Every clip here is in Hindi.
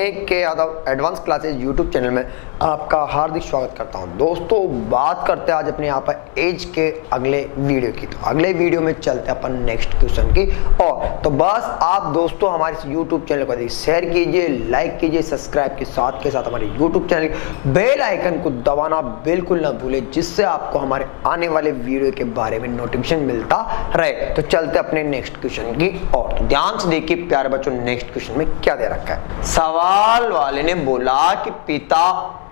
अनेक के Yadav advance classes YouTube channel में आपका हार्दिक स्वागत करता हूं। दोस्तों बात करते हैं आज अपने यहाँ पर एज के अगले वीडियो की। तो अगले वीडियो में चलते हैं अपन नेक्स्ट क्वेश्चन की और तो बस आप दोस्तों हमारे इस यूट्यूब चैनल को शेयर कीजिए, लाइक कीजिए, सब्सक्राइब के साथ हमारे यूट्यूब चैनल बेल आइकन को दबाना बिल्कुल ना भूले, जिससे आपको हमारे आने वाले वीडियो के बारे में नोटिफिकेशन मिलता रहे। तो चलते अपने नेक्स्ट क्वेश्चन की और तो ध्यान से देखिए प्यारे बच्चों, नेक्स्ट क्वेश्चन में क्या दे रखा है। सवाल वाले ने बोला कि पिता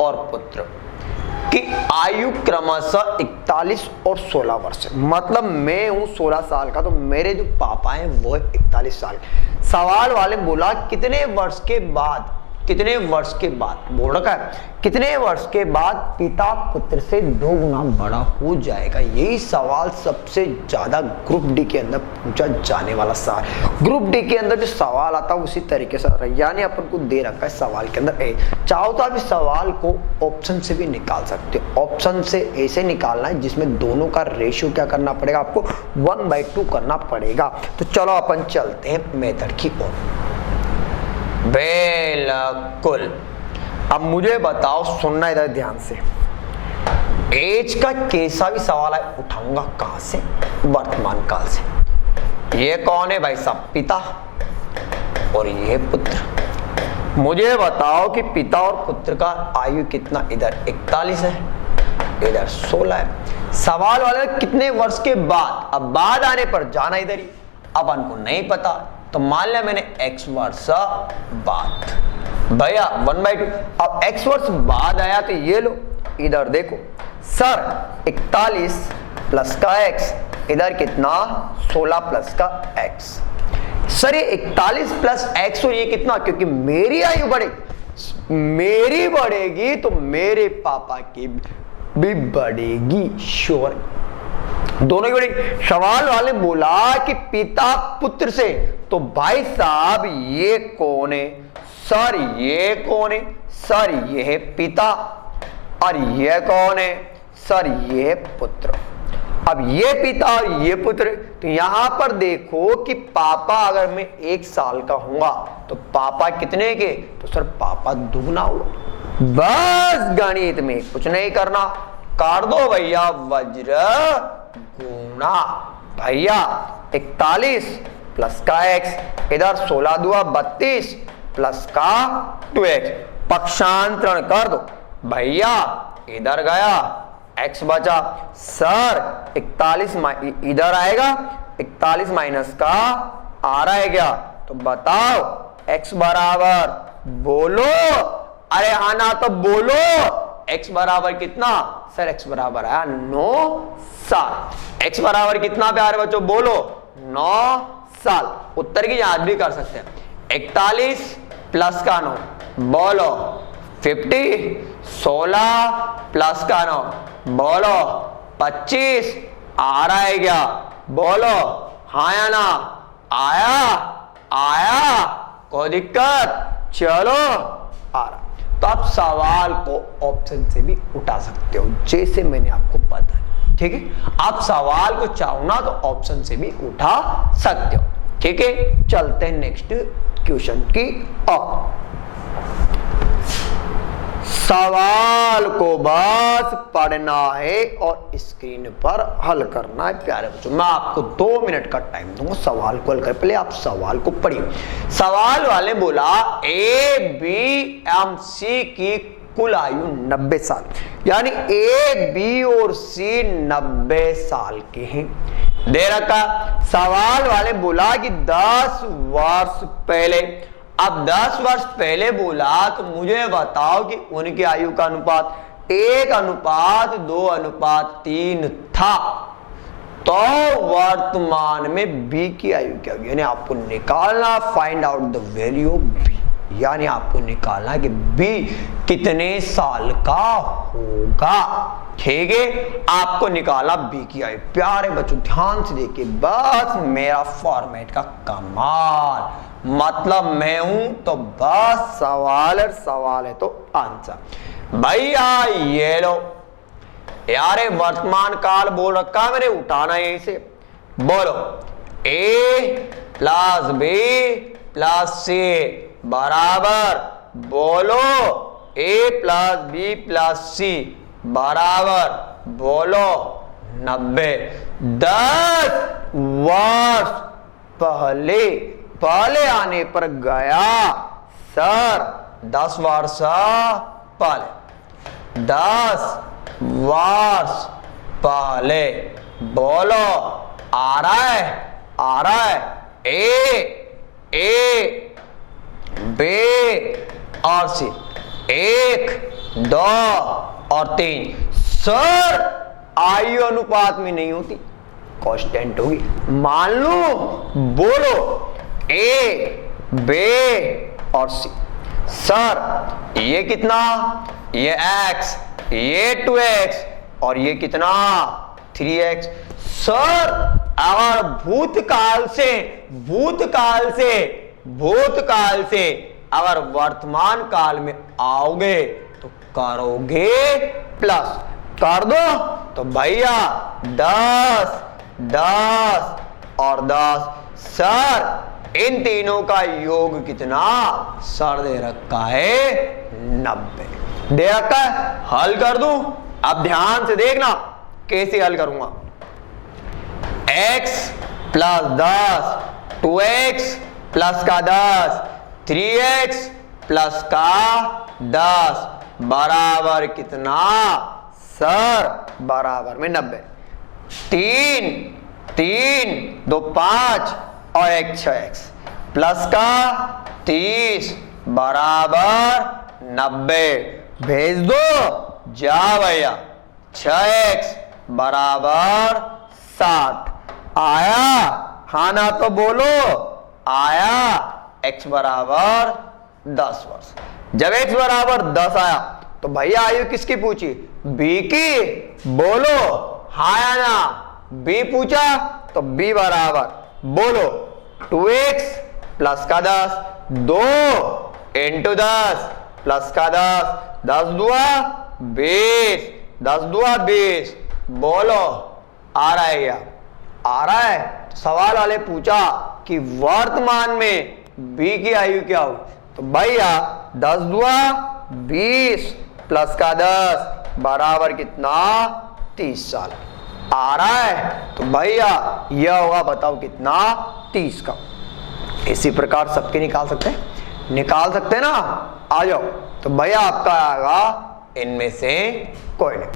और पुत्र की आयु क्रमशः 41 और 16 वर्ष है। मतलब मैं हूं 16 साल का, तो मेरे जो पापा हैं वो है 41 साल। सवाल वाले बोला कितने वर्ष के बाद बोल रखा है कितने वर्ष के बाद पिता पुत्र से 2 गुना बड़ा हो जाएगा। यही सवाल सबसे ज्यादा ग्रुप डी के अंदर पूछा जाने वाला सवाल। ग्रुप डी के अंदर जो सवाल आता है उसी तरीके से यानी अपन को दे रखा है सवाल के अंदर चाहो तो आप इस सवाल को ऑप्शन से भी निकाल सकते हो। ऑप्शन से ऐसे निकालना है जिसमें दोनों का रेशियो क्या करना पड़ेगा, आपको 1/2 करना पड़ेगा। तो चलो अपन चलते हैं मेथड की ओर। बिल्कुल, अब मुझे बताओ, सुनना इधर ध्यान से। एज का कैसा भी सवाल है उठाऊंगा कहां से, वर्तमान काल से। ये कौन है भाई साहब, पिता और ये पुत्र। मुझे बताओ कि पिता और पुत्र का आयु कितना, इधर 41 है, इधर 16 है। सवाल वाले कितने वर्ष के बाद, अब बाद आने पर जाना इधर ही, अब हमको नहीं पता तो मान लिया मैंने x वर्ष बाद, भैया 1/2। अब x वर्ष बाद आया तो ये लो, इधर देखो सर 41 प्लस का x, इधर कितना 16 प्लस का x। सर ये 41 प्लस x और ये कितना, क्योंकि मेरी आयु बढ़ेगी, मेरी बढ़ेगी तो मेरे पापा की भी बढ़ेगी, श्योर दोनों की बढ़ेगी। सवाल वाले बोला कि पिता पुत्र से, तो भाई साहब ये कौन है सर, ये कौन है सर, ये है पिता, और ये कौन है सर, ये है पुत्र। अब ये पिता और ये पुत्र, तो यहां पर देखो कि पापा अगर मैं 1 साल का हूंगा तो पापा कितने के, तो सर पापा दुगना हुआ। बस गणित में कुछ नहीं करना, काट दो भैया वज्र गुणा। भैया 41 प्लस का x, इधर 16 दुआ 32 प्लस का 2x, पक्षांतरण कर दो भैया, इधर गया x बचा। सर 41 इधर आएगा, 41 माइनस का आ रहा है क्या, तो बताओ x बराबर, बोलो, अरे हाँ ना तो बोलो, x बराबर कितना सर, x बराबर आया 9 साल। x बराबर कितना प्यारे बच्चों, बोलो 9 साल। उत्तर की याद भी कर सकते हैं। 41 प्लस का 9, बोलो 50, 16 प्लस का 9, बोलो 25, आ रहा है क्या, बोलो हाँ या ना, आया कोई दिक्कत, चलो आ रहा। तो आप सवाल को ऑप्शन से भी उठा सकते हो, जैसे मैंने आपको बताया, ठीक है। आप सवाल को चाहो ना तो ऑप्शन से भी उठा सकते हो, ठीक है। चलते हैं नेक्स्ट क्वेश्चन की ओर। सवाल को बस पढ़ना है और स्क्रीन पर हल करना है प्यारे बच्चों। मैं आपको 2 मिनट का टाइम दूंगा सवाल को हल कर, पहले आप सवाल को पढ़िए। सवाल वाले बोला ए बी एम सी की कुल आयु 90 साल, यानी ए बी और सी 90 साल के हैं, दे रखा। सवाल वाले बोला कि 10 वर्ष पहले, अब 10 वर्ष पहले बोला तो मुझे बताओ कि उनकी आयु का अनुपात 1:2:3 था, तो वर्तमान में बी की आयु क्या होगी, यानी आपको निकालना find out the value of B, यानी आपको निकालना कि बी कितने साल का होगा, ठीक है। आपको निकाला बी की आयु। प्यारे बच्चों ध्यान से देखिए, बस मेरा फॉर्मेट का कमाल, मतलब मैं हूं तो बस सवाल है तो आंसर। भैया ये लो यार, वर्तमान काल बोल रखा है मैंने, उठाना है यहीं से, बोलो a plus b plus c बराबर बोलो a प्लस बी प्लस सी बराबर बोलो 90। 10 वर्ष पहले आने पर गया सर 10 वर्ष पहले। 10 वर्ष पहले बोलो आ रहा है ए बी और सी 1 2 और 3। सर आयु अनुपात में नहीं होती, कांस्टेंट होगी। मान लो बोलो ए बी और सी। सर ये कितना, ये x, ये 2x और ये कितना 3x। सर अगर भूतकाल से अगर वर्तमान काल में आओगे तो करोगे प्लस, कर दो तो भैया 10 10 और 10। सर इन तीनों का योग कितना, सर दे रखा है 90 दे रखा है। हल कर दूं, अब ध्यान से देखना कैसे हल करूंगा। x प्लस 10, 2x प्लस का 10, 3x प्लस का 10 बराबर कितना, सर बराबर में 90। 3 2 5 और 1 6x प्लस का 30 बराबर 90। भेज दो जा भैया। 6x बराबर 60 आया, हाँ ना तो बोलो आया। x बराबर 10 वर्ष। जब x बराबर 10 आया तो भैया आयु किसकी पूछी, b की। बोलो हाँ या ना। b पूछा तो b बराबर बोलो 2x प्लस का 10, 2 इंटू 10 प्लस का 10, 10 दुआ 20, 10 दुआ 20। बोलो आ रहा है क्या, आ रहा है। सवाल वाले पूछा कि वर्तमान में b की आयु क्या हो, तो भैया 10 दुआ 20 प्लस का 10 बराबर कितना 30 साल आ रहा है। तो भैया यह होगा, बताओ कितना 30 का। इसी प्रकार सबके निकाल सकते हैं ना। आ जाओ तो भैया आपका आएगा इनमें से कोई नहीं,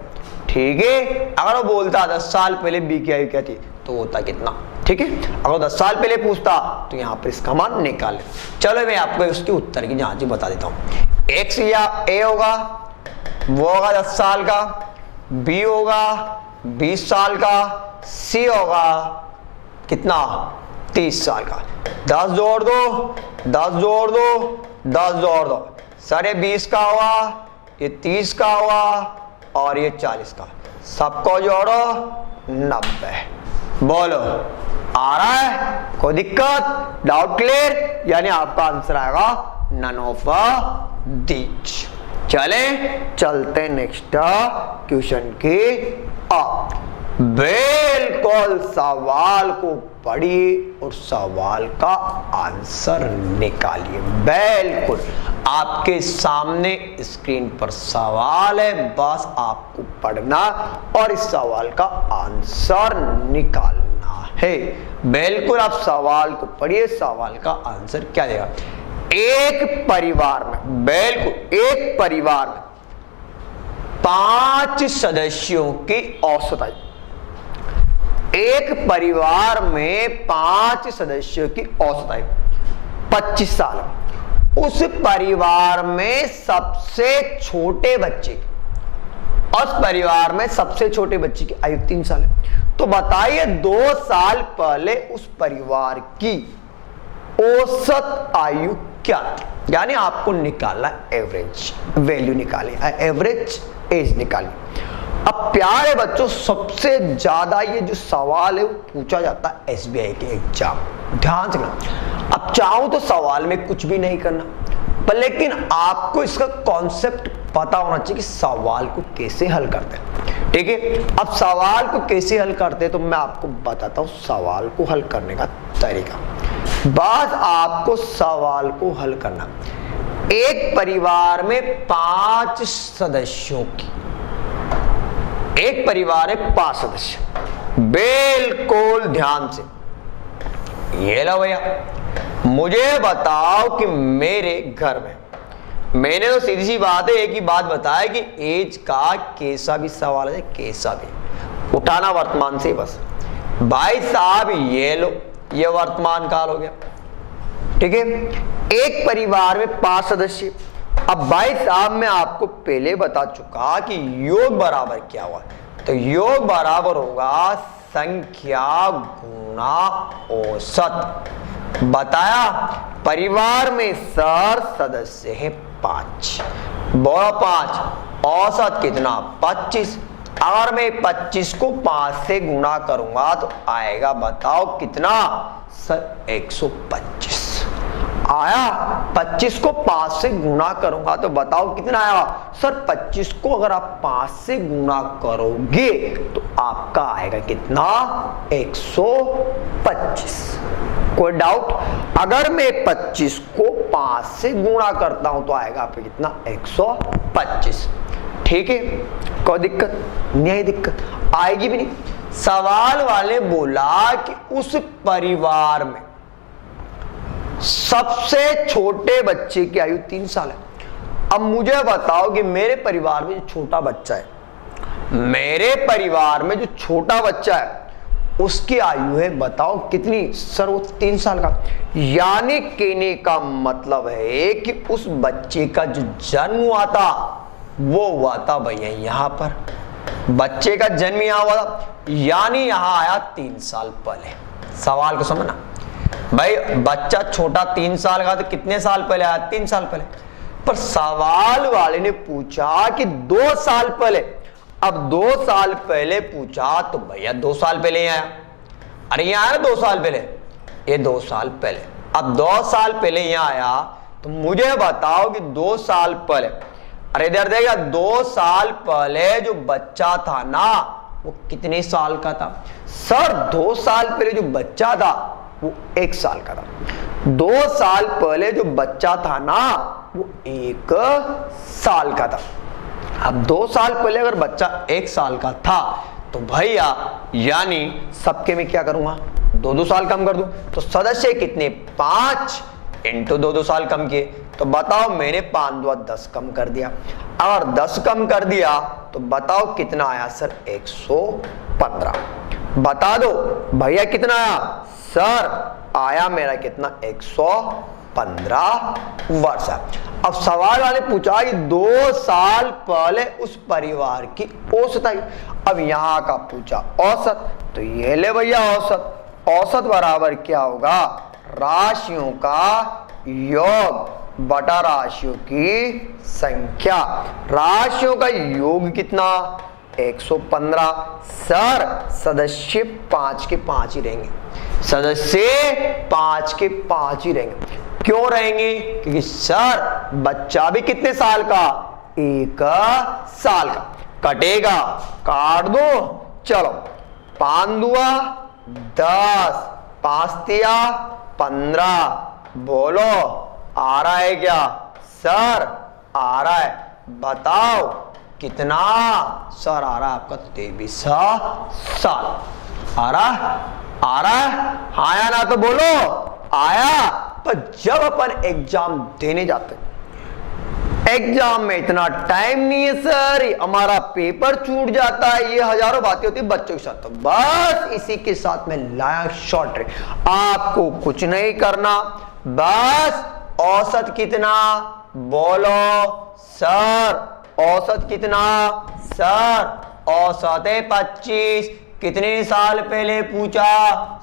ठीक है। अगर वो बोलता 10 साल पहले बी की आयु क्या थी तो होता कितना, ठीक है। अगर 10 साल पहले पूछता तो यहां पर इसका मान निकाल। चलो मैं आपको उसके उत्तर की जांच बता देता हूं। एक्स या ए होगा वो होगा 10 साल का, बी होगा 20 साल का, सी होगा कितना 30 साल का। 10 जोड़ दो 10 जोड़ दो 10 जोड़ दो, सर ये 20 का हुआ, ये 30 का हुआ और ये 40 का, सबको जोड़ो 90। बोलो आ रहा है, कोई दिक्कत, डाउट क्लियर, यानी आपका आंसर आएगा नन ऑफ दीज। चलते नेक्स्ट क्वेश्चन की बिल्कुल सवाल को पढ़िए और सवाल का आंसर निकालिए। बिल्कुल आपके सामने स्क्रीन पर सवाल है, बस आपको पढ़ना और इस सवाल का आंसर निकालना है। बिल्कुल आप सवाल को पढ़िए, सवाल का आंसर क्या देगा। एक परिवार में, बिल्कुल एक परिवार में 5 सदस्यों की औसत आयु, एक परिवार में 5 सदस्यों की औसत आयु 25 साल। उस परिवार में सबसे छोटे बच्चे की, उस परिवार में सबसे छोटे बच्चे की आयु 3 साल है। तो बताइए 2 साल पहले उस परिवार की औसत आयु क्या थी। यानी आपको निकालना एवरेज वैल्यू निकाले, एवरेज एज निकाली। अब प्यारे बच्चों सबसे ज्यादा ये जो सवाल है वो पूछा जाता है एसबीआई के एग्जाम, ध्यान से करना। अब चाहो तो सवाल में कुछ भी नहीं करना, पर लेकिन आपको इसका कॉन्सेप्ट पता होना चाहिए कि सवाल को कैसे हल करते हैं, ठीक है। अब सवाल को कैसे हल करते हैं तो मैं आपको बताता हूं सवाल को हल करने का तरीका। बस आपको सवाल को हल करना। एक परिवार में 5 सदस्यों की, एक परिवार में 5 सदस्य, बिल्कुल ध्यान से ये लो भैया, मुझे बताओ कि मेरे घर में, मैंने तो सीधी सी बात है, एक ही बात बताया कि एज का कैसा भी सवाल है, कैसा भी उठाना वर्तमान से बस। भाई साहब ये लो, ये वर्तमान काल हो गया, ठीक है। एक परिवार में 5 सदस्य। अब भाई साहब मैं आपको पहले बता चुका कि योग बराबर क्या हुआ, तो योग बराबर होगा संख्या गुना औसत। बताया परिवार में सर सदस्य है 5, बोला 5, औसत कितना 25। अगर मैं 25 को 5 से गुणा करूंगा तो आएगा, बताओ कितना सर 125 आया। 25 को 5 से गुणा करूंगा तो बताओ कितना आएगा सर। 25 को अगर आप 5 से गुणा करोगे तो आपका आएगा कितना 125। कोई डाउट? अगर मैं 25 को 5 से गुणा करता हूं तो आएगा आपका कितना 125। ठीक है, कोई दिक्कत नहीं? दिक्कत आएगी भी नहीं। सवाल वाले बोला कि उस परिवार में सबसे छोटे बच्चे की आयु 3 साल है। अब मुझे बताओ कि मेरे परिवार में जो छोटा बच्चा है, मेरे परिवार में जो छोटा बच्चा है उसकी आयु है बताओ कितनी सर? वो 3 साल का। यानी कहने का मतलब है कि उस बच्चे का जो जन्म हुआ था वो हुआ था भैया यहां पर, बच्चे का जन्म यहां हुआ था, यानी यहां आया 3 साल पहले। सवाल को समझना भाई, बच्चा छोटा 3 साल का तो कितने साल पहले आया? 3 साल पहले। पर सवाल वाले ने पूछा कि 2 साल पहले। अब 2 साल पहले पूछा तो भैया 2 साल पहले ही आया। अरे यहां आया 2 साल पहले, ये 2 साल पहले। अब 2 साल पहले यहां आया तो मुझे बताओ कि 2 साल पहले, अरे इधर देखा, 2 साल पहले जो बच्चा था ना वो कितने साल का था सर? 2 साल पहले जो बच्चा था वो 1 साल का था। 2 साल पहले जो बच्चा था ना वो 1 साल का था। अब 2 साल पहले अगर बच्चा 1 साल का था तो भैया यानी सबके में क्या करूंगा 2-2 साल कम कर दूं, तो सदस्य कितने 5 इंटू 2-2 साल कम किए। तो बताओ मैंने 5-10 कम कर दिया। अगर 10 कम कर दिया तो बताओ कितना आया सर? 115। बता दो भैया कितना आया सर? आया मेरा कितना 115 वर्ष। अब सवाल वाले पूछा कि 2 साल पहले उस परिवार की औसत आई। अब यहां का पूछा औसत, तो ये ले भैया औसत। औसत बराबर क्या होगा? राशियों का योग बटा राशियों की संख्या। राशियों का योग कितना? 115। सर सदस्य 5 के 5 ही रहेंगे, सदस्य 5 के 5 ही रहेंगे। क्यों रहेंगे? क्योंकि सर बच्चा भी कितने साल का? 1 साल का। कटेगा, काट दो, चलो 5 दुआ 10, 5 तिया 15। बोलो आ रहा है क्या सर? आ रहा है। बताओ कितना सर? आ रहा है आपका 23 साल। आ रहा? आ रहा है? आया ना तो बोलो आया। पर जब अपन एग्जाम देने जाते हैं, एग्जाम में इतना टाइम नहीं है सर, हमारा पेपर छूट जाता है, ये हजारों बातें होती है बच्चों के साथ। तो बस इसी के साथ मैं लाया शॉर्ट ट्रिक। आपको कुछ नहीं करना, बस औसत कितना बोलो सर? औसत कितना सर? औसत है 25। कितने साल पहले पूछा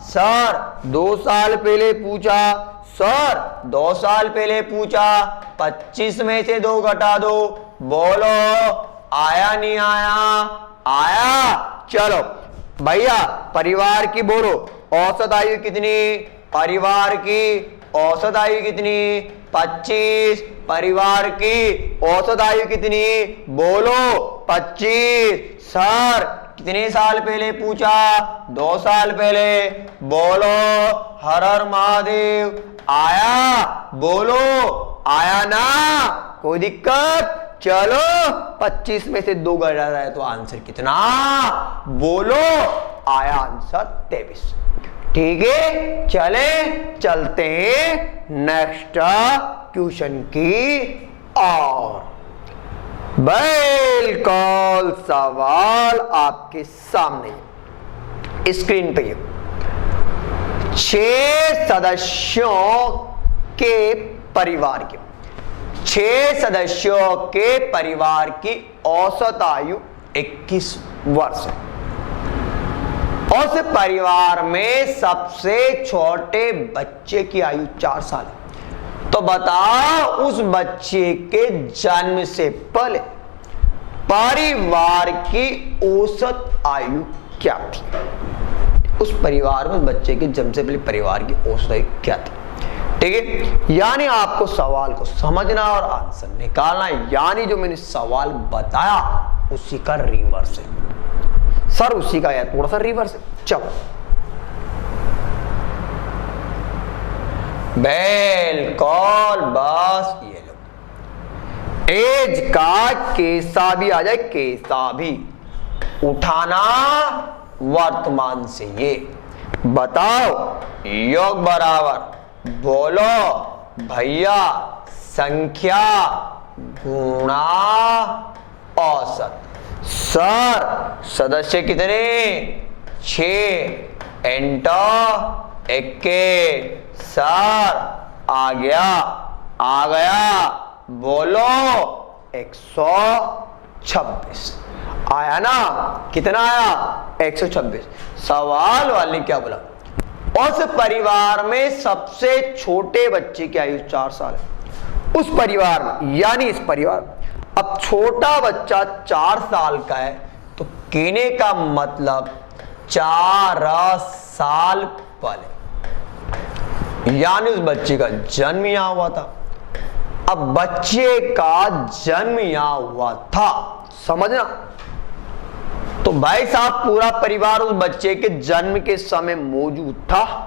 सर? 2 साल पहले पूछा सर। 2 साल पहले पूछा। 25 में से 2 घटा दो, बोलो आया नहीं आया? आया। चलो भैया परिवार की बोलो औसत आयु कितनी? परिवार की औसत आयु कितनी? 25। परिवार की औसत आयु कितनी? बोलो 25। सर कितने साल पहले पूछा? 2 साल पहले। बोलो हर हर महादेव। आया? बोलो आया ना, कोई दिक्कत? चलो 25 में से 2 घटा है तो आंसर कितना? बोलो। आया आंसर 23। ठीक है, चलते हैं नेक्स्ट क्वेश्चन की और। बिल्कुल सवाल आपके सामने स्क्रीन पे 6 सदस्यों के परिवार के 6 सदस्यों के परिवार की औसत आयु 21 वर्ष है। उस परिवार में सबसे छोटे बच्चे की आयु 4 साल है। तो बताओ उस बच्चे के जन्म से पहले परिवार की औसत आयु क्या थी? उस परिवार में बच्चे के जन्म से पहले परिवार की औसत आयु क्या थी? ठीक है, यानी आपको सवाल को समझना और आंसर निकालना, यानी जो मैंने सवाल बताया उसी का रिवर्स है। सर उसी का है, थोड़ा सा रिवर्स है। चलो बिल्कुल, बस ये लो, एज का कैसा भी आ जाए, कैसा भी उठाना वर्तमान से। ये बताओ योग बराबर, बोलो भैया, संख्या गुणा औसत। सर सदस्य कितने? 6 एंटर 21। सर आ गया, बोलो 126। आया ना? कितना आया? 126। सवाल वाले क्या बोला? उस परिवार में सबसे छोटे बच्चे की आयु 4 साल है। उस परिवार में, यानी इस परिवार, अब छोटा बच्चा 4 साल का है तो कहने का मतलब 4 साल पहले, यानी उस बच्चे का जन्म यहां हुआ था। अब बच्चे का जन्म यहां हुआ था, समझना। तो भाई साहब पूरा परिवार उस बच्चे के जन्म के समय मौजूद था।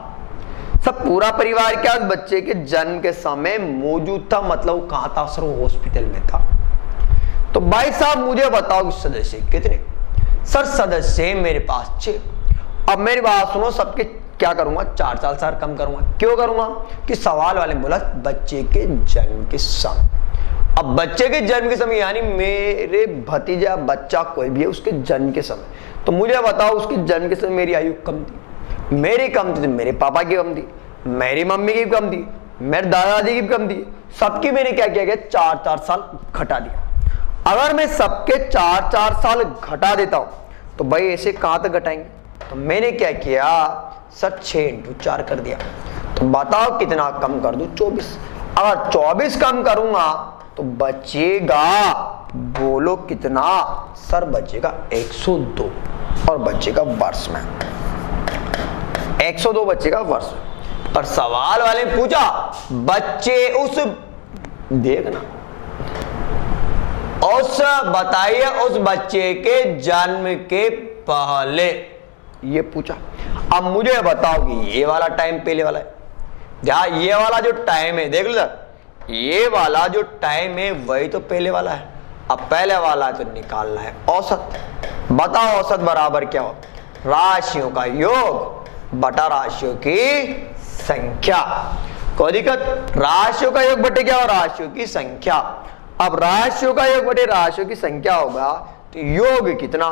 सब पूरा परिवार क्या उस बच्चे के जन्म के समय मौजूद था, मतलब वो कहां था? सर वो हॉस्पिटल में था। तो भाई साहब मुझे बताओ सदस्य कितने? सर सदस्य मेरे पास 6। अब मेरी बात सुनो, सबके क्या करूंगा? 4 साल कम करूंगा। क्यों करूंगा? कि सवाल वाले बोला बच्चे के जन्म के समय। अब बच्चे के जन्म के समय यानी मेरे भतीजा बच्चा कोई भी है उसके जन्म के समय, तो मुझे बताओ उसके जन्म के समय मेरी आयु कम थी। मेरी कम थी तो मेरे पापा की कम थी, मेरी मम्मी की कम थी, मेरे दादाजी की कम थी। सबकी मैंने क्या किया? 4 साल घटा दिया। अगर मैं सबके 4 साल घटा देता हूं तो भाई ऐसे कहां तक घटाएंगे? तो मैंने क्या किया? सर 6 × 4 कर दिया। तो बताओ कितना कम कर दूं? 24। अगर 24 कम करूंगा तो बचेगा, बोलो कितना? सर बचेगा 102 और बचेगा वर्ष में, 102 बचेगा वर्ष में। पर सवाल वाले ने पूछा बच्चे उस, देखना, उस बताइए उस बच्चे के जन्म के पहले, ये पूछा। अब मुझे बताओ कि ये वाला टाइम पहले वाला है, जहां ये वाला जो टाइम है, देख लो ये वाला जो टाइम है वही तो पहले वाला है। अब पहले वाला तो निकालना है औसत। बताओ औसत बराबर क्या हो? राशियों का योग बटा राशियों की संख्या। कोई दिक्कत? राशियों का योग बटे क्या हो? राशियों की संख्या। अब राशियों का योग बटे राशियों की संख्या होगा तो योग कितना?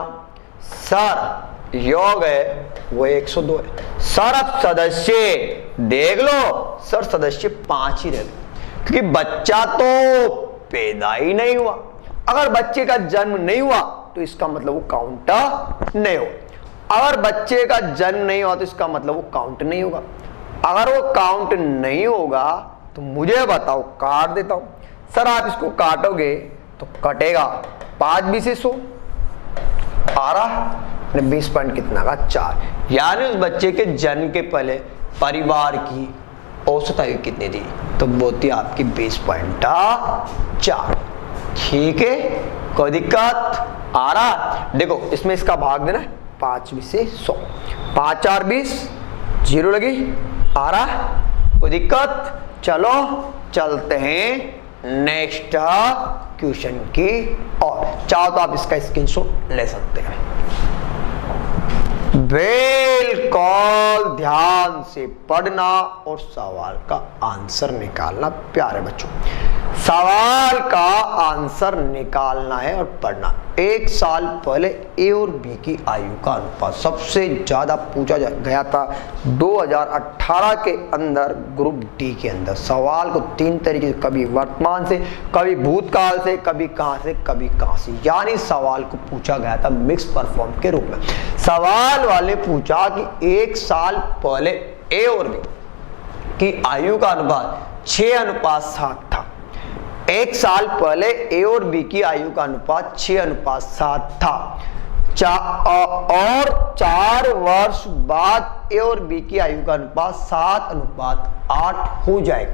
सर योग है वो 102 है। सर अब सदस्य देख लो, सर सदस्य 5 ही रह गए क्योंकि बच्चा तो पैदा ही नहीं हुआ। अगर बच्चे का जन्म नहीं हुआ तो इसका मतलब वो काउंट नहीं होगा। अगर बच्चे का जन्म नहीं हुआ तो इसका मतलब वो काउंट नहीं होगा। अगर वो काउंट नहीं होगा तो मुझे बताओ, काट देता हूं। सर आप इसको काटोगे तो कटेगा 5 20 से 100 आ रहा 20 पॉइंट कितना का? 4। यानी उस बच्चे के जन्म के पहले परिवार की औसत आयु कितनी थी? तो वो थी आपकी 20.4। ठीक है, कोई दिक्कत आ रहा? देखो इसमें इसका भाग देना है 5 20 से 100, 5 4 20, 0 लगी, आ रहा? कोई दिक्कत? चलो चलते हैं नेक्स्ट क्वेश्चन की और चाहो तो आप इसका स्क्रीनशॉट ले सकते हैं। बिल्कुल ध्यान से पढ़ना और सवाल का आंसर निकालना प्यारे बच्चों। सवाल का आंसर निकालना है और पढ़ना। 1 साल पहले ए और बी की आयु का अनुपात सबसे ज्यादा पूछा गया था 2018 के अंदर ग्रुप डी के अंदर। सवाल को 3 तरीके से, कभी वर्तमान से, कभी भूतकाल से, कभी कहां से, यानी सवाल को पूछा गया था मिक्स परफॉर्म के रूप में। सवाल वाले पूछा कि 1 साल पहले ए और बी की आयु का अनुपात 6:7 था। 1 साल पहले ए और बी की आयु का अनुपात 6:7 था और 4 वर्ष बाद ए और बी की आयु का अनुपात 7:8 हो जाएगा।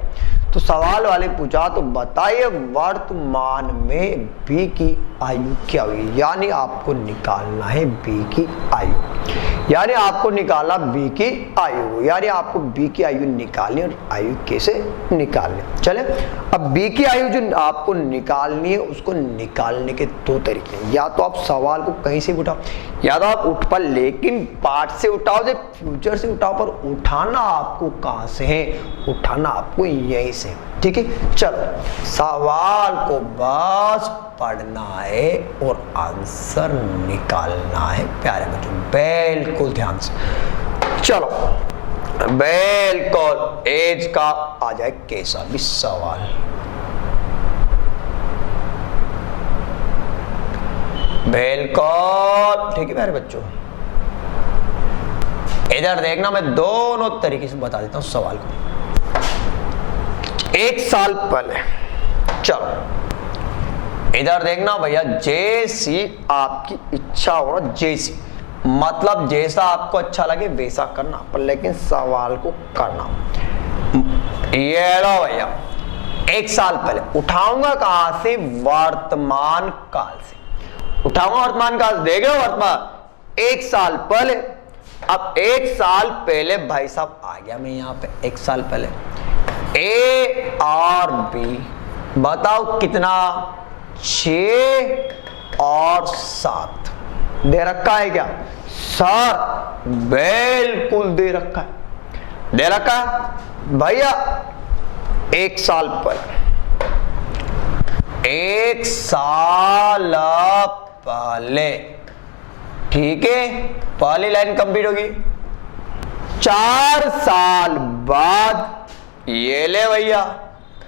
तो सवाल वाले पूछा तो बताइए वर्तमान में बी की आयु क्या हुई, यानी आपको निकालना है बी की आयु, यानी आपको निकालना बी की आयु, यानी आपको बी की आयु निकालनी और आयु कैसे निकालनी। चले अब बी की आयु जो आपको निकालनी है उसको निकालने के 2 तरीके हैं। या तो आप सवाल को कहीं से उठाओ, या तो आप उठ पर, लेकिन पार्ट से उठाओ या फ्यूचर से उठाओ, पर उठाना आपको कहां से है, उठाना आपको यहीं से। ठीक है, चलो सवाल को बस पढ़ना है और आंसर निकालना है प्यारे बच्चों, बिल्कुल ध्यान से। चलो बिल्कुल एज का आ जाए कैसा भी सवाल। बिल्कुल ठीक है प्यारे बच्चों, इधर देखना, मैं दोनों तरीके से बता देता हूं सवाल को। 1 साल पहले, चलो इधर देखना भैया, जैसी आपकी इच्छा हो, जैसी मतलब जैसा आपको अच्छा लगे वैसा करना, पर लेकिन सवाल को करना। ये लो भैया, 1 साल पहले उठाऊंगा कहां से, वर्तमान काल से उठाऊंगा, वर्तमान काल देख लो, वर्तमान 1 साल पहले। अब 1 साल पहले भाई साहब आ गया मैं यहां पे, 1 साल पहले ए और बी, बताओ कितना, 6 और 7 दे रखा है क्या सर? बिल्कुल दे रखा है, दे रखा है भैया। 1 साल पहले, 1 साल पहले, ठीक है, पहली लाइन कंप्लीट होगी। 4 साल बाद, ये ले भैया,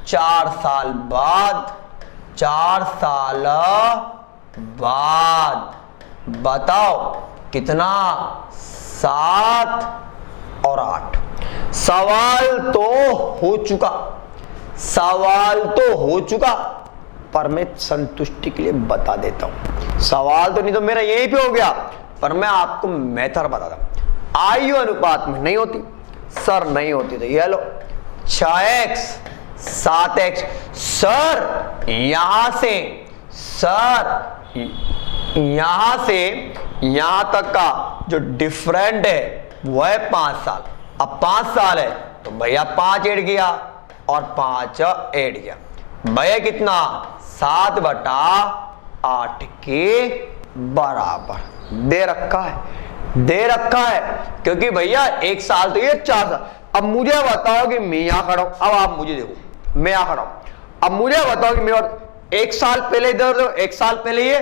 4 साल बाद, 4 साल बाद बताओ कितना, 7 और 8। सवाल तो हो चुका, सवाल तो हो चुका, पर मैं संतुष्टि के लिए बता देता हूं। सवाल तो नहीं तो मेरा यही पे हो गया, पर मैं आपको मेथड बताता हूं। आयु अनुपात में नहीं होती सर, नहीं होती, तो ये लो 6x 7x। सर यहां से, सर यहां से यहां तक का जो डिफरेंट है वो है 5 साल। अब 5 साल है तो भैया 5 ऐड किया और 5 ऐड किया, भैया कितना, 7/8 के बराबर दे रखा है, दे रखा है, क्योंकि भैया 1 साल तो ये 4 साल। अब मुझे बताओ कि मैं यहां खड़ा हूं, अब आप मुझे देखो, मैं यहां खड़ा हूं, अब मुझे बताओ कि मैं 1 साल पहले इधर, 1 साल पहले ये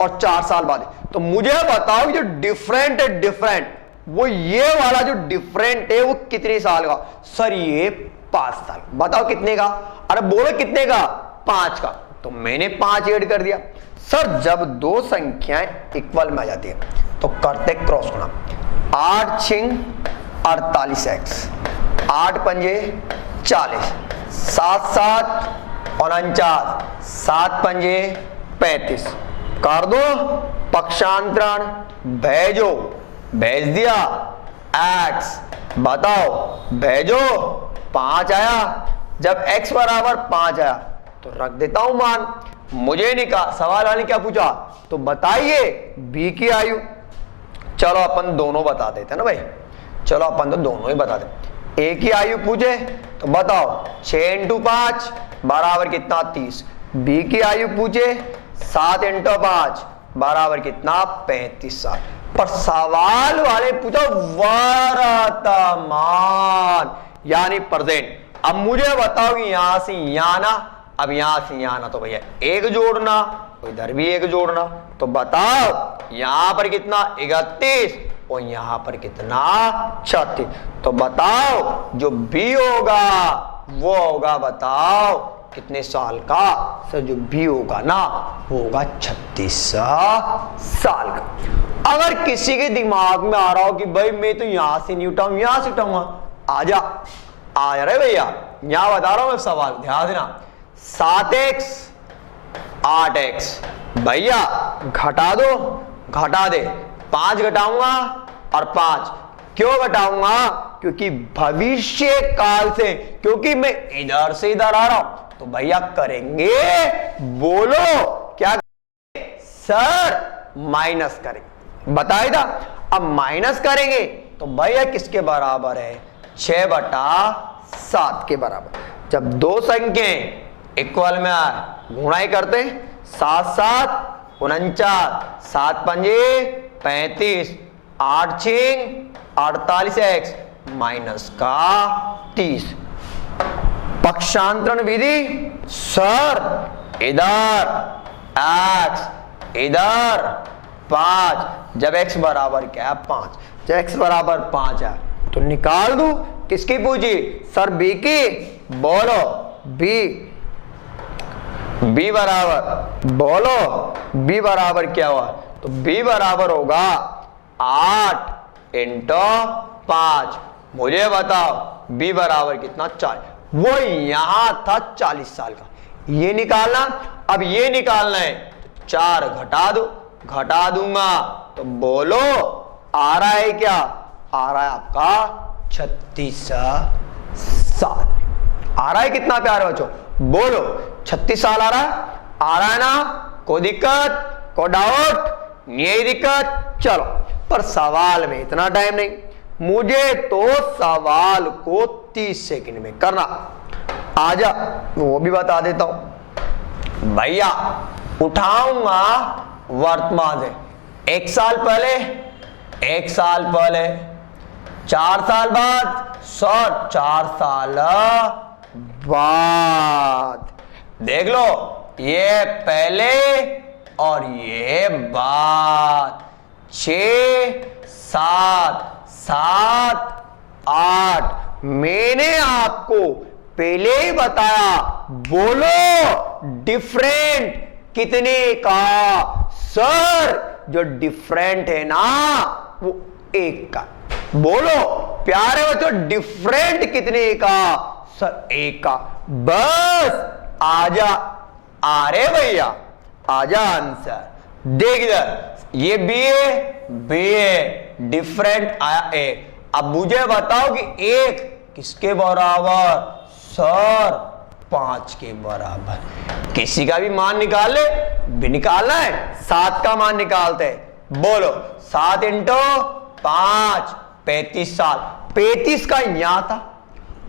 और 4 साल बाद, तो मुझे बताओ कि जो डिफरेंट है, डिफरेंट वो ये वाला जो डिफरेंट है वो कितने साल का? सर ये 5 साल। बताओ कितने का? अरे बोलो कितने का? 5 का। तो मैंने 5 ऐड कर दिया। सर जब 2 संख्याएं इक्वल में आ जाती है तो करते क्रॉस गुणा। 8 6 48x, 8 पंजे 40, 7 7 49, 7 पंजे 35, कर दो पक्षांतरण, भेजो, भेज दिया x, बताओ भेजो, 5 आया। जब x बराबर 5 आया तो रख देता हूं मान। मुझे नहीं कहा, सवाल वाले क्या पूछा, तो बताइए b की आयु। चलो अपन दोनों बता देते हैं ना भाई, चलो अपन तो दोनों ही बता दें। a की आयु पूछे तो बताओ 6 × 5 बराबर कितना 30। बी की आयु पूछे 7 × 5 बराबर कितना 35 साल। पर सवाल वाले पूछा वर्तमान यानी प्रेजेंट। अब मुझे बताओ कि यहां से यहां ना, अब यहां से यहां ना, तो भैया एक जोड़ना, इधर भी एक जोड़ना, तो बताओ यहां पर कितना 31 और यहां पर कितना 36। तो बताओ जो बी होगा वो होगा, बताओ कितने साल का सर, जो बी होगा ना वो होगा 36 साल का। अगर किसी के दिमाग में आ रहा हो कि भाई मैं तो यहां से नहीं उठाऊं, यहां से उठाऊंगा, आजा आ जा रहे भैया, यहां बता रहा हूं मैं सवाल, ध्यान देना। 7x 8x भैया घटा दो, घटा दे, 5 घटाऊंगा और 5 क्यों घटाऊंगा, क्योंकि भविष्य काल से, क्योंकि मैं इधर से इधर आ रहा हूं, तो भैया करेंगे, बोलो क्या करेंगे सर, माइनस करेंगे, बताया था। अब माइनस करेंगे तो भैया किसके बराबर है, 6/7 के बराबर। जब दो संख्याएं इक्वल में आए गुणा ही करते, 7 7 49, 7 5 35, 8 6 48x माइनस का 30। पक्षांतरण विधि सर, इधर x इधर 5, जब x बराबर क्या है 5, जब x बराबर 5 है तो निकाल दू, किसकी पूछी सर, b की, बोलो b बराबर, बोलो b बराबर क्या हुआ, तो b बराबर होगा 8 × 5। मुझे बताओ b बराबर कितना, 4। वो यहां था 40 साल का, ये निकालना। अब ये निकालना है तो 4 घटा दो, घटा दूंगा तो बोलो आ रहा है क्या, आ रहा है आपका 36 साल। आ रहा है कितना प्यारे बच्चों, बोलो 36 साल आ रहा है ना, कोई दिक्कत, कोई डाउट, नहीं दिक्कत, चलो। पर सवाल में इतना टाइम नहीं, मुझे तो सवाल को 30 सेकंड में करना। आजा वो भी बता देता हूं भैया, उठाऊंगा वर्तमान से 1 साल पहले, 1 साल पहले, 4 साल बाद, 4 साल बाद, देख लो ये पहले और ये बाद, 6 7 7 8। मैंने आपको पहले ही बताया, बोलो डिफरेंट कितने का सर, जो डिफरेंट है ना वो 1 का। बोलो प्यारे बच्चों डिफरेंट कितने का सर, 1 का। बस आजा, आ रे भैया आजा आंसर, देख इधर ये बी है, डिफरेंट आया 1। अब मुझे बताओ कि 1 किसके बराबर सर, 5 के बराबर। किसी का भी मान निकाल ले, भी निकालना है 7 का मान निकालते हैं, बोलो 7 × 5 35 साल, 35 का यहां था।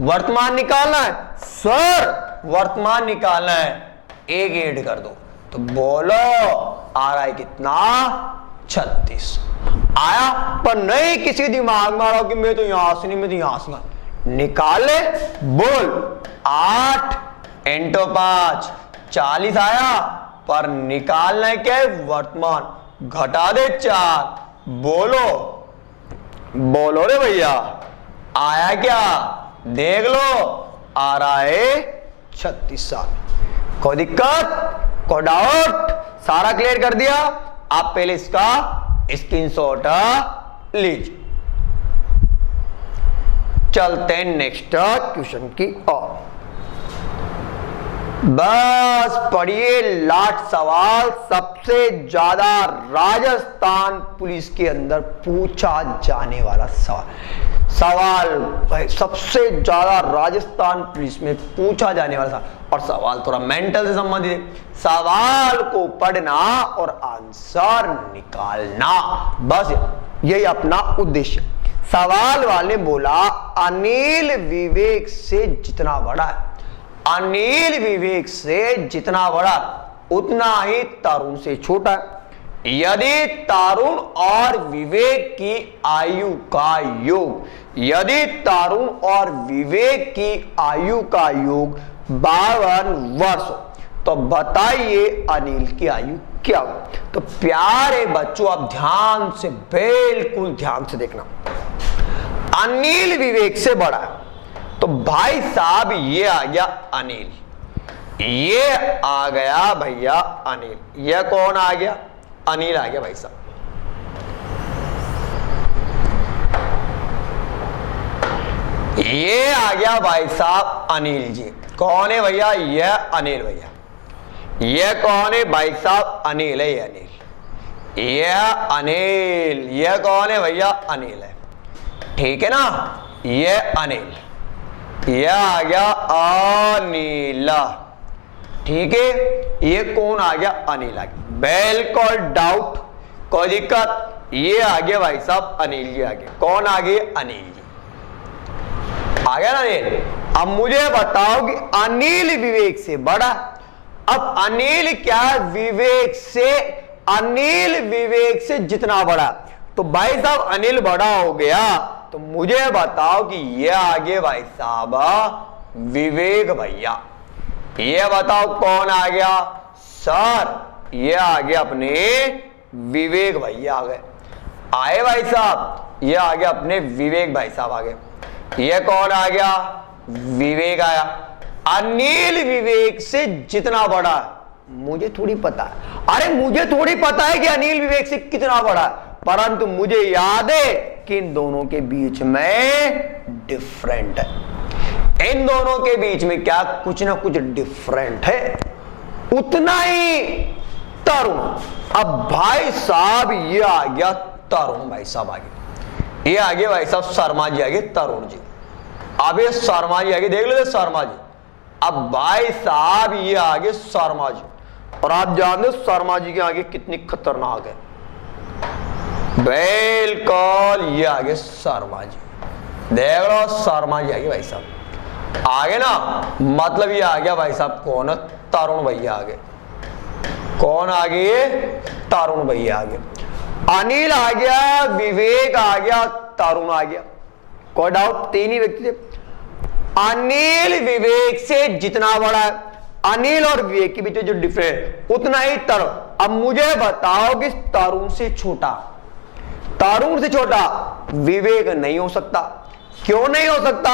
वर्तमान निकालना है सर, वर्तमान निकालना है, 1 ऐड कर दो तो बोलो आ रहा है कितना 36 आया। पर नहीं किसी दिमाग में आ रहा कि मैं तो यहां से नहीं, मैं तो यहां से निकाले, बोल 8 × 5 40 आया, पर निकालना है क्या है वर्तमान, घटा दे 4, बोलो बोलो रे भैया आया क्या, देख लो आ रहा है 36 साल। कोई दिक्कत, कोई डाउट, सारा क्लियर कर दिया। आप पहले इसका स्क्रीनशॉट लीजिए। चलते हैं नेक्स्ट क्वेश्चन की ओर। बस पढ़िए लास्ट सवाल, सबसे ज्यादा राजस्थान पुलिस के अंदर पूछा जाने वाला सवाल सबसे ज्यादा राजस्थान पुलिस में पूछा जाने वाला सवाल, और सवाल थोड़ा मेंटल से संबंधित है। सवाल को पढ़ना और आंसर निकालना, बस यही अपना उद्देश्य। सवाल वाले बोला अनिल विवेक से जितना बड़ा है, अनिल विवेक से जितना बड़ा उतना ही तरुण से छोटा। यदि तरुण और विवेक की आयु का योग, यदि तरुण और विवेक की आयु का योग 52 वर्ष हो, तो बताइए अनिल की आयु क्या हो। तो प्यारे बच्चों, आप ध्यान से, बिल्कुल ध्यान से देखना। अनिल विवेक से बड़ा, तो भाई साहब ये आ गया अनिल, ये आ गया भैया अनिल। ये कौन आ गया? अनिल आ गया भाई साहब। ये आ गया भाई साहब अनिल जी। कौन है भैया? ये अनिल भैया। ये कौन है भाई साहब? अनिल है, ये अनिल। ये अनिल, ये कौन है भैया? अनिल है, ठीक है ना। ये अनिल, ये आ गया अनिला, ठीक है। ये कौन आ गया? अनिल आ गया। बिल्कुल डाउट, कोई दिक्कत? ये आ गया भाई साहब अनिल जी आ गया। कौन आ गए? अनिल जी आ गया ना अनिल। अब मुझे बताओ कि अनिल विवेक से बड़ा। अब अनिल क्या? विवेक से, अनिल विवेक से जितना बड़ा, तो भाई साहब अनिल बड़ा हो गया। तो मुझे बताओ कि ये आगे भाई साहब विवेक भैया। ये बताओ कौन आ गया? सर ये आ गया अपने विवेक भैया आ गए। आए भाई साहब, ये आ गया अपने विवेक भाई साहब आ गए। ये कौन आ गया? विवेक आया। अनिल विवेक से जितना बड़ा है, मुझे थोड़ी पता है, अरे मुझे थोड़ी पता है कि अनिल विवेक से कितना बड़ा है, परंतु मुझे याद है कि इन दोनों के बीच में डिफरेंट है। इन दोनों के बीच में क्या? कुछ ना कुछ डिफरेंट है। उतना ही तरुण। अब भाई साहब ये आ गया तरुण भाई साहब आगे। ये आगे भाई साहब शर्मा जी आगे, तरुण जी। अब ये शर्मा जी आगे, देख लेते शर्मा जी। अब भाई साहब ये आगे शर्मा जी, और आप जानते हो शर्मा जी के आगे कितनी खतरनाक है। बिल्कुल ये आगे शर्मा जी, देख लो शर्मा जी आगे भाई साहब आगे ना। मतलब ये आ गया भाई साहब कौन? तरुण भैया आगे। कौन आ गए? तरुण भैया आ गया। अनिल आ गया, विवेक आ गया, तरुण आ गया। कोई डाउट? तीन ही व्यक्ति थे। अनिल विवेक से जितना बड़ा है, अनिल और विवेक के बीच जो डिफरेंस उतना ही तरुण। अब मुझे बताओ कि तरुण से छोटा, तरुण से छोटा विवेक नहीं हो सकता। क्यों नहीं हो सकता?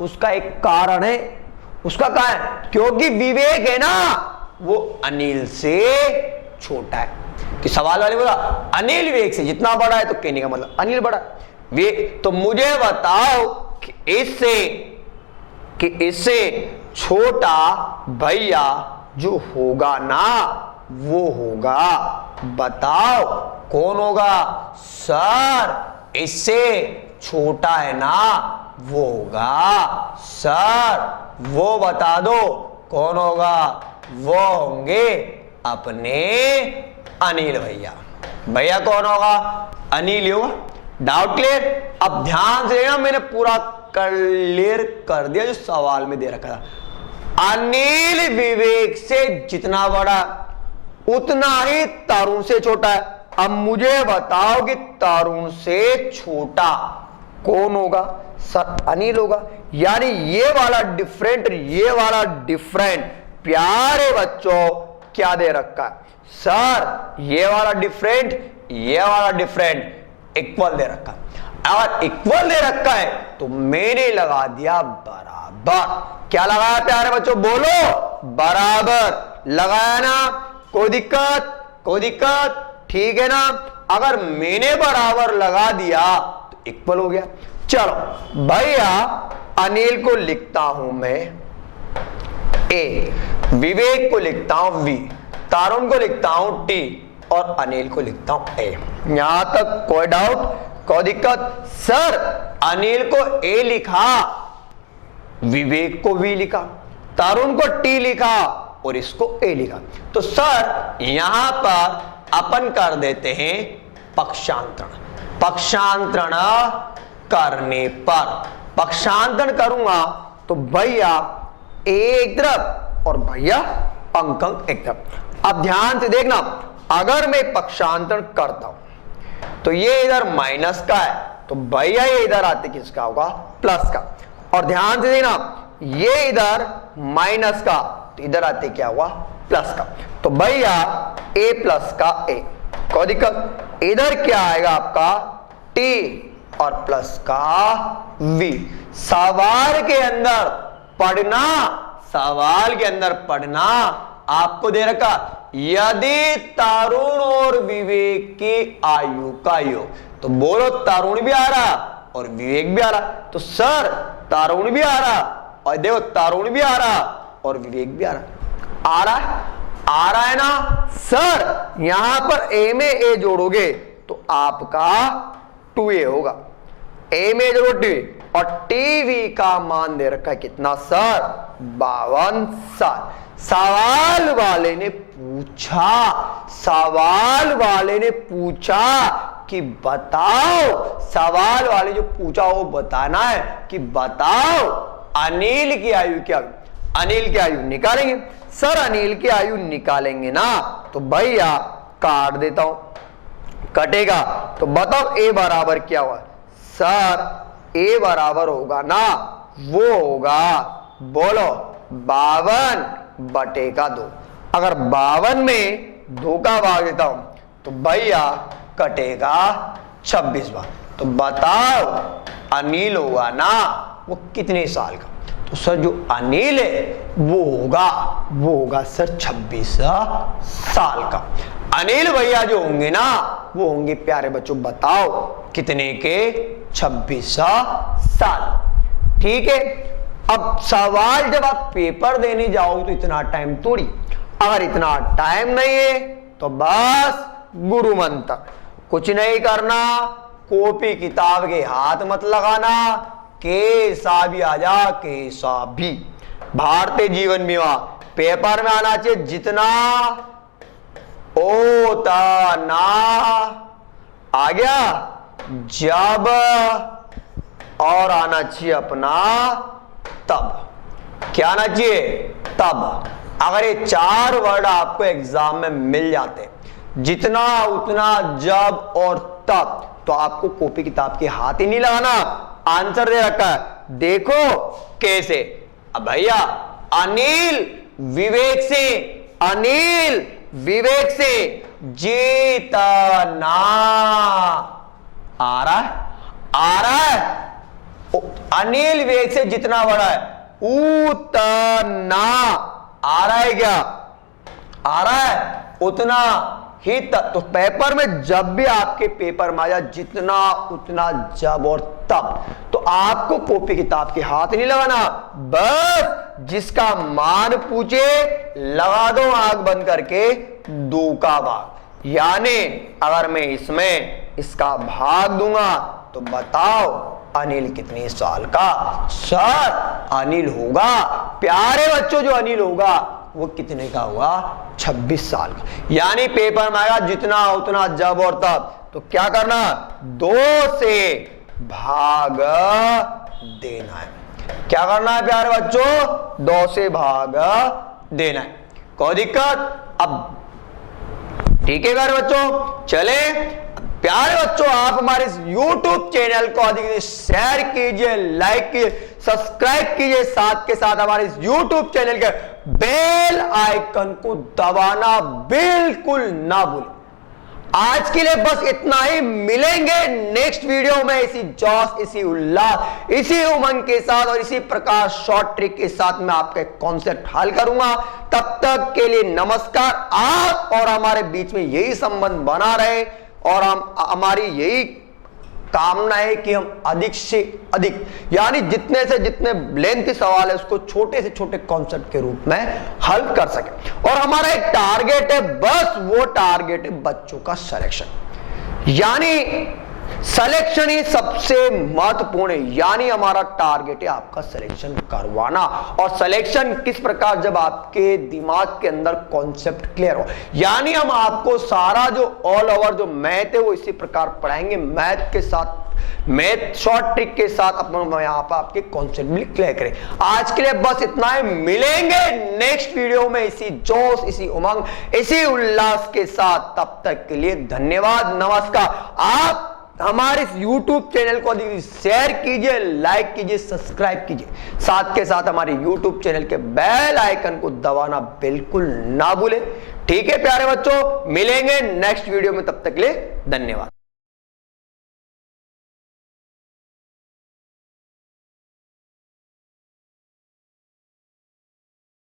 उसका एक कारण है। उसका कारण क्योंकि विवेक है ना, वो अनिल से छोटा है। कि सवाल वाले बोला अनिल विवेक से जितना बड़ा है, तो कहने का मतलब अनिल बड़ा वे। तो मुझे बताओ कि इससे छोटा भैया जो होगा ना, वो होगा, बताओ कौन होगा? सर इससे छोटा है ना, वो होगा। सर वो बता दो कौन होगा? वो होंगे अपने अनिल भैया। भैया कौन होगा? अनिल होगा। Doubt clear? अब ध्यान से देखना, मैंने पूरा क्लियर कर दिया जो सवाल में दे रखा था। अनिल विवेक से जितना बड़ा उतना ही तरुण से छोटा है। अब मुझे बताओ कि तरुण से छोटा कौन होगा? सर अनिल होगा। यानी ये वाला डिफरेंट, ये वाला डिफरेंट। प्यारे बच्चों क्या दे रखा है? सर ये वाला डिफरेंट, ये वाला डिफरेंट इक्वल दे रखा है। अगर इक्वल दे रखा है तो मैंने लगा दिया बराबर। क्या लगाया प्यारे बच्चों? बोलो बराबर। लगाया ना? कोई दिक्कत? कोई दिक्कत? ठीक है ना। अगर मैंने बराबर लगा दिया तो इक्वल हो गया। चलो भैया अनिल को लिखता हूं मैं ए, विवेक को लिखता हूं वी, तरुण को लिखता हूं टी, और अनिल को लिखता हूं ए। यहां तक कोई डाउट? कोई दिक्कत? सर अनिल को ए लिखा, विवेक को वी लिखा, तरुण को टी लिखा, और इसको ए लिखा। तो सर यहां पर अपन कर देते हैं पक्षांतरण। पक्षांतरण करने पर, पक्षांतरण करूंगा तो भैया ए एक तरफ और भैया अंक एक तरफ। अब ध्यान से देखना, अगर मैं पक्षांतर करता हूं तो ये इधर माइनस का है, तो भैया ये इधर आते किसका होगा, प्लस का। और ध्यान से देखना, ये इधर माइनस का, तो इधर आते क्या हुआ, प्लस का। तो भैया a प्लस का a, कोई दिक्कत। इधर क्या आएगा आपका t और प्लस का v। सवाल के अंदर पढ़ना, सवाल के अंदर पढ़ना आपको दे रखा, यदि तरुण और विवेक की आयु का योग, तो बोलो तरुण भी आ रहा और विवेक भी आ रहा, तो सर तरुण भी आ रहा और देखो तरुण भी आ रहा और विवेक भी आ रहा है ना सर। यहां पर a में a जोड़ोगे तो आपका 2a होगा, a में जोड़ो 2 और टीवी का मान दे रखा है कितना सर, 52 साल। सवाल वाले ने पूछा कि बताओ, सवाल वाले जो पूछा वो बताना है कि बताओ अनिल की आयु क्या, अनिल की आयु निकालेंगे सर, अनिल की आयु निकालेंगे ना, तो भैया काट देता हूं, कटेगा। तो बताओ a बराबर क्या हुआ सर, a बराबर होगा ना, वो होगा बोलो 52/2। अगर 52 में 2 का भाग देता हूं तो भैया कटेगा 26 बार। तो बताओ अनिल होगा ना वो कितने साल का, तो सर जो अनिल है वो होगा सर 26 साल का। अनिल भैया जो होंगे ना वो होंगे प्यारे बच्चों, बताओ कितने के, 26 साल। ठीक है। अब सवाल जब आप पेपर देने जाओगे तो इतना टाइम थोड़ी, अगर इतना टाइम नहीं है तो बस गुरु मंत्र, कुछ नहीं करना, कॉपी किताब के हाथ मत लगाना, कैसा भी आ जा, कैसा भी। भारतीय जीवन बीमा पेपर में आना चाहिए जितना उतना, आ गया जब, और आना चाहिए अपना तब। क्या आना चाहिए, तब। अगर ये 4 वर्ड आपको एग्जाम में मिल जाते, जितना उतना जब और तब, तो आपको कॉपी किताब के हाथ ही नहीं लगाना, आंसर दे रखा है, देखो कैसे। अब भैया अनिल विवेक से जीतना आ रहा है, अनिल विवेक से जितना बड़ा है उतना आ रहा है, क्या आ रहा है, उतना ही तो पेपर में जब भी आपके पेपर में आया जितना उतना जब और तब, तो आपको कॉपी किताब के हाथ नहीं लगाना, बस जिसका मान पूछे लगा दो आंख बंद करके 2 का भाग। यानी अगर मैं इसमें इसका भाग दूंगा तो बताओ अनिल कितने साल का, सर अनिल होगा, प्यारे बच्चों जो अनिल होगा वो कितने का होगा, 26 साल का। यानी पेपर में आएगा जितना उतना जब और तब, तो क्या करना, 2 से भाग देना है। क्या करना है प्यारे बच्चों, 2 से भाग देना है, कोई दिक्कत। अब ठीक है प्यारे बच्चों, चले प्यारे बच्चों, आप हमारे इस YouTube चैनल को अधिक शेयर कीजिए, लाइक कीजिए, सब्सक्राइब कीजिए, साथ के साथ हमारे इस YouTube चैनल के बेल आइकन को दबाना बिल्कुल ना भूलें। आज के लिए बस इतना ही, मिलेंगे नेक्स्ट वीडियो में इसी जोश, इसी उल्लास, इसी उमंग के साथ और इसी प्रकार शॉर्ट ट्रिक के साथ मैं आपके कॉन्सेप्ट हल करूंगा। तब तक के लिए नमस्कार। आप और हमारे बीच में यही संबंध बना रहे और हमारी यही कामना है कि हम अधिक से अधिक, यानी जितने से जितने लेंथी सवाल है उसको छोटे से छोटे कॉन्सेप्ट के रूप में हल कर सके। और हमारा एक टारगेट है, बस वो टारगेट है बच्चों का सिलेक्शन, यानी सिलेक्शन ही सबसे महत्वपूर्ण है। यानी हमारा टारगेट है आपका सिलेक्शन करवाना, और सिलेक्शन किस प्रकार, जब आपके दिमाग के अंदर कॉन्सेप्ट क्लियर हो। यानी हम आपको सारा जो ऑल ओवर जो मैथ है वो इसी प्रकार पढ़ाएंगे, मैथ के साथ मैथ शॉर्ट ट्रिक के साथ अपन यहाँ पर आपके कॉन्सेप्ट भी क्लियर करें। आज के लिए बस इतना ही, मिलेंगे नेक्स्ट वीडियो में इसी जोश, इसी उमंग, इसी उल्लास के साथ। तब तक के लिए धन्यवाद, नमस्कार। आप हमारे इस YouTube चैनल को शेयर कीजिए, लाइक कीजिए, सब्सक्राइब कीजिए, साथ के साथ हमारे YouTube चैनल के बेल आइकन को दबाना बिल्कुल ना भूलें। ठीक है प्यारे बच्चों, मिलेंगे नेक्स्ट वीडियो में, तब तक के लिए धन्यवाद।